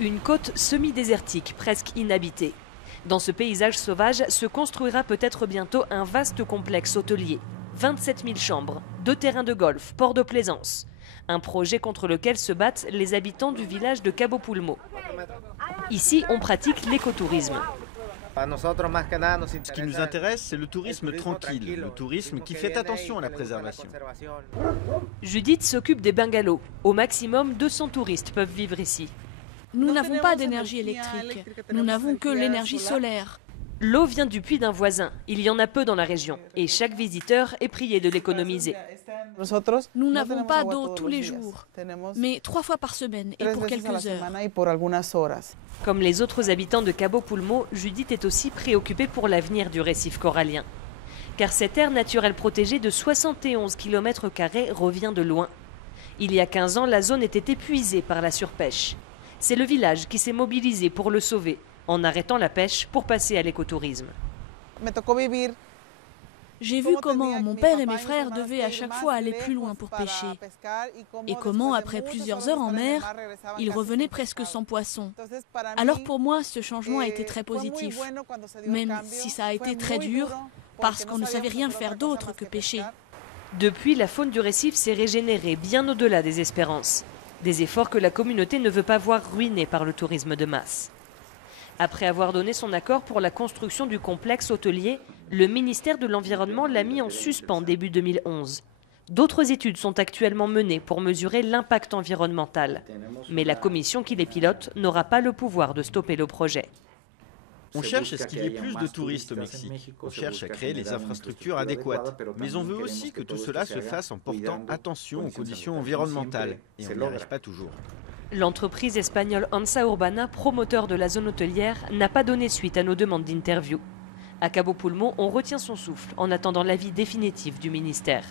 Une côte semi-désertique, presque inhabitée. Dans ce paysage sauvage se construira peut-être bientôt un vaste complexe hôtelier. 27 000 chambres, 2 terrains de golf, port de plaisance. Un projet contre lequel se battent les habitants du village de Cabo Pulmo. Ici, on pratique l'écotourisme. Ce qui nous intéresse, c'est le tourisme tranquille, le tourisme qui fait attention à la préservation. Judith s'occupe des bungalows. Au maximum, 200 touristes peuvent vivre ici. Nous n'avons pas d'énergie électrique, nous n'avons que l'énergie solaire. L'eau vient du puits d'un voisin. Il y en a peu dans la région et chaque visiteur est prié de l'économiser. Nous n'avons pas d'eau tous les jours, mais 3 fois par semaine et pour quelques heures. Comme les autres habitants de Cabo Pulmo, Judith est aussi préoccupée pour l'avenir du récif corallien. Car cette aire naturelle protégée de 71 km² revient de loin. Il y a 15 ans, la zone était épuisée par la surpêche. C'est le village qui s'est mobilisé pour le sauver, en arrêtant la pêche pour passer à l'écotourisme. J'ai vu comment mon père et mes frères devaient à chaque fois aller plus loin pour pêcher. Et comment, après plusieurs heures en mer, ils revenaient presque sans poisson. Alors pour moi, ce changement a été très positif, même si ça a été très dur, parce qu'on ne savait rien faire d'autre que pêcher. Depuis, la faune du récif s'est régénérée bien au-delà des espérances. Des efforts que la communauté ne veut pas voir ruinés par le tourisme de masse. Après avoir donné son accord pour la construction du complexe hôtelier, le ministère de l'Environnement l'a mis en suspens début 2011. D'autres études sont actuellement menées pour mesurer l'impact environnemental. Mais la commission qui les pilote n'aura pas le pouvoir de stopper le projet. On cherche à ce qu'il y ait plus de touristes au Mexique. On cherche à créer les infrastructures adéquates. Mais on veut aussi que tout cela se fasse en portant attention aux conditions environnementales. Et on n'y arrive pas toujours. L'entreprise espagnole Ansa Urbana, promoteur de la zone hôtelière, n'a pas donné suite à nos demandes d'interview. À Cabo Pulmo, on retient son souffle en attendant l'avis définitif du ministère.